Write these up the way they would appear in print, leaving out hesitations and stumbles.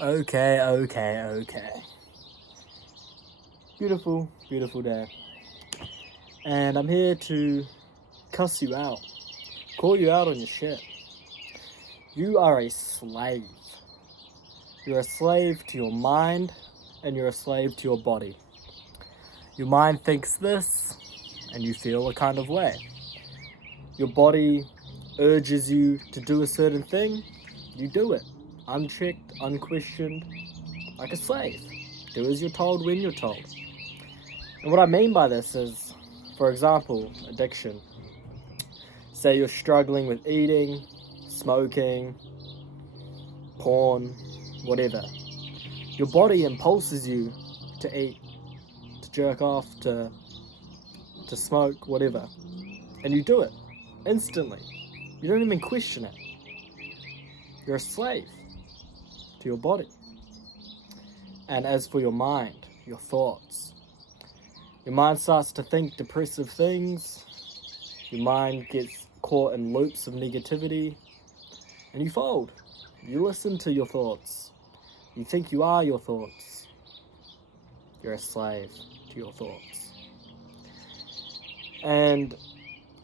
Okay. Beautiful, beautiful day. And I'm here to cuss you out, call you out on your shit. You are a slave. You're a slave to your mind, and you're a slave to your body. Your mind thinks this, and you feel a kind of way. Your body urges you to do a certain thing, you do it. Unchecked, unquestioned, like a slave. Do as you're told when you're told. And what I mean by this is, for example, addiction. Say you're struggling with eating, smoking, porn, whatever. Your body impulses you to eat, to jerk off, to smoke, whatever. And you do it instantly. You don't even question it. You're a slave to your body. And as for your mind, your thoughts, your mind starts to think depressive things. Your mind gets caught in loops of negativity, and you fold. You listen to your thoughts. You think you are your thoughts. You're a slave to your thoughts. And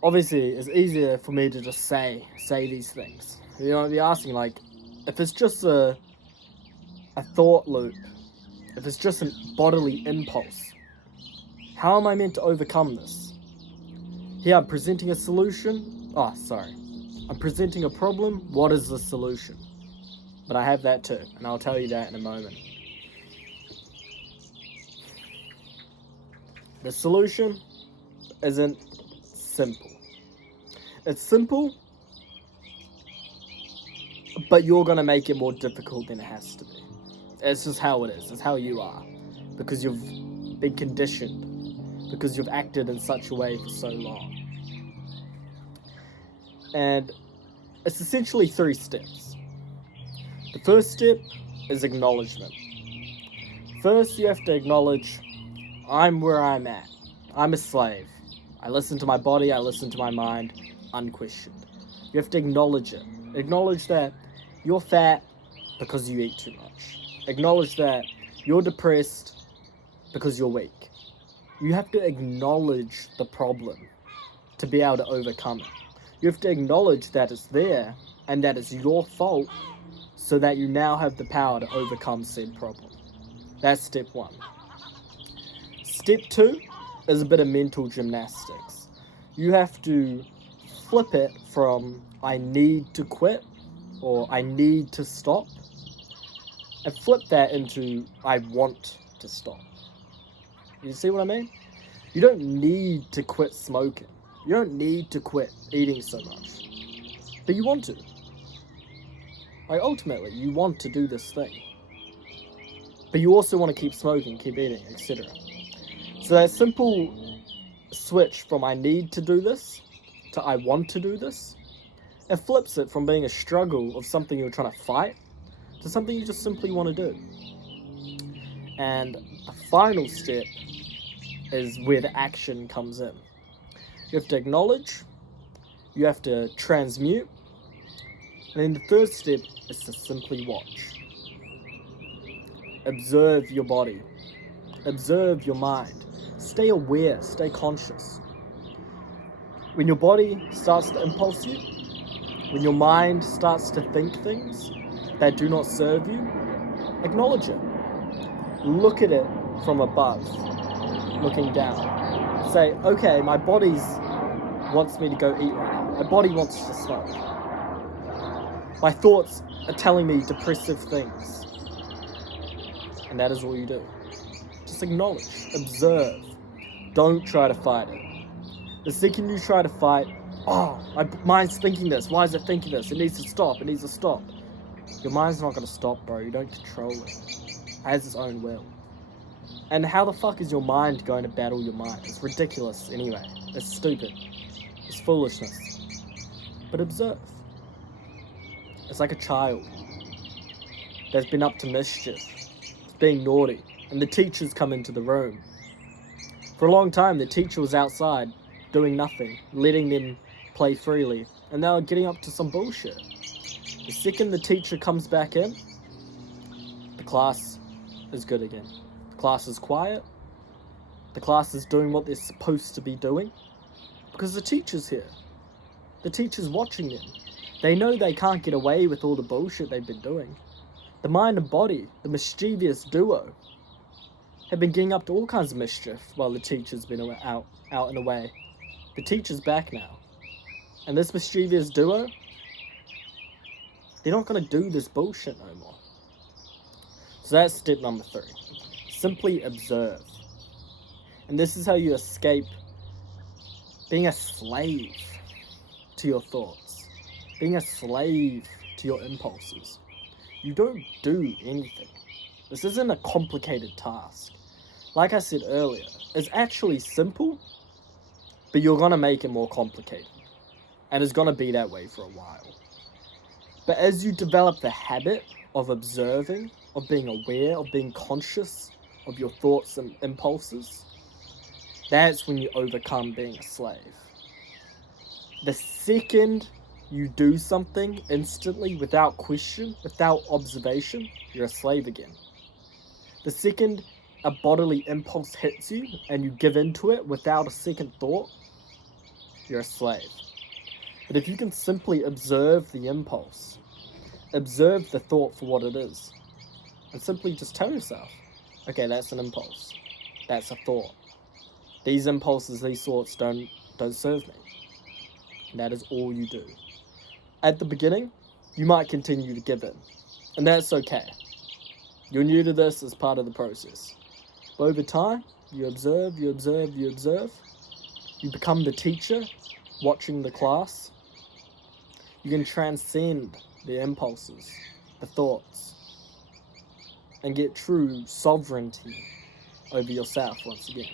obviously, it's easier for me to just say these things. You know, be asking, like, if it's just a thought loop, if it's just a bodily impulse, how am I meant to overcome this? Here, I'm presenting a solution. I'm presenting a problem. What is the solution? But I have that too, and I'll tell you that in a moment. The solution isn't simple. It's simple, but you're going to make it more difficult than it has to be. It's just how it is. It's how you are. Because you've been conditioned. Because you've acted in such a way for so long. And it's essentially 3 steps. The first step is acknowledgement. First, you have to acknowledge, I'm where I'm at. I'm a slave. I listen to my body, I listen to my mind, unquestioned. You have to acknowledge it. Acknowledge that you're fat because you eat too much. Acknowledge that you're depressed because you're weak. You have to acknowledge the problem to be able to overcome it. You have to acknowledge that it's there and that it's your fault so that you now have the power to overcome said problem. That's step 1. Step 2 is a bit of mental gymnastics. You have to flip it from I need to quit or I need to stop and flip that into I want to stop. You see what I mean? You don't need to quit smoking. You don't need to quit eating so much. But you want to. Like, ultimately, you want to do this thing. But you also want to keep smoking, keep eating, etc. So that simple switch from I need to do this to I want to do this, it flips it from being a struggle of something you're trying to fight to something you just simply want to do. And the final step is where the action comes in. You have to acknowledge, you have to transmute, and then the third step is to simply watch. Observe your body. Observe your mind. Stay aware, stay conscious. When your body starts to impulse you, when your mind starts to think things that do not serve you, acknowledge it. Look at it from above, looking down. Say, okay, my body wants me to go eat right now. My body wants to smoke. My thoughts are telling me depressive things. And that is all you do. Just acknowledge, observe. Don't try to fight it. The second you try to fight, my mind's thinking this. Why is it thinking this? It needs to stop. It needs to stop. Your mind's not going to stop, bro. You don't control it. It has its own will. And how the fuck is your mind going to battle your mind? It's ridiculous anyway. It's stupid. It's foolishness. But observe. It's like a child that's been up to mischief. It's being naughty. And the teachers come into the room. For a long time, the teacher was outside doing nothing, letting them play freely. And they were getting up to some bullshit. The second the teacher comes back in, class is good again. The class is quiet. The class is doing what they're supposed to be doing. Because the teacher's here. The teacher's watching them. They know they can't get away with all the bullshit they've been doing. The mind and body, the mischievous duo, have been getting up to all kinds of mischief while the teacher's been out and away. The teacher's back now. And this mischievous duo, they're not going to do this bullshit no more. So that's step number 3. Simply observe. And this is how you escape being a slave to your thoughts. Being a slave to your impulses. You don't do anything. This isn't a complicated task. Like I said earlier, it's actually simple, but you're going to make it more complicated. And it's going to be that way for a while. But as you develop the habit of observing, of being aware, of being conscious of your thoughts and impulses, that's when you overcome being a slave. The second you do something instantly, without question, without observation, you're a slave again. The second a bodily impulse hits you and you give into it without a second thought, you're a slave. But if you can simply observe the impulse, observe the thought for what it is, and simply just tell yourself, okay, that's an impulse. That's a thought. These impulses, these thoughts don't serve me. And that is all you do. At the beginning, you might continue to give in, and that's okay. You're new to this as part of the process. But over time, you observe, you observe, you observe. You become the teacher watching the class. You can transcend the impulses, the thoughts, and get true sovereignty over yourself once again.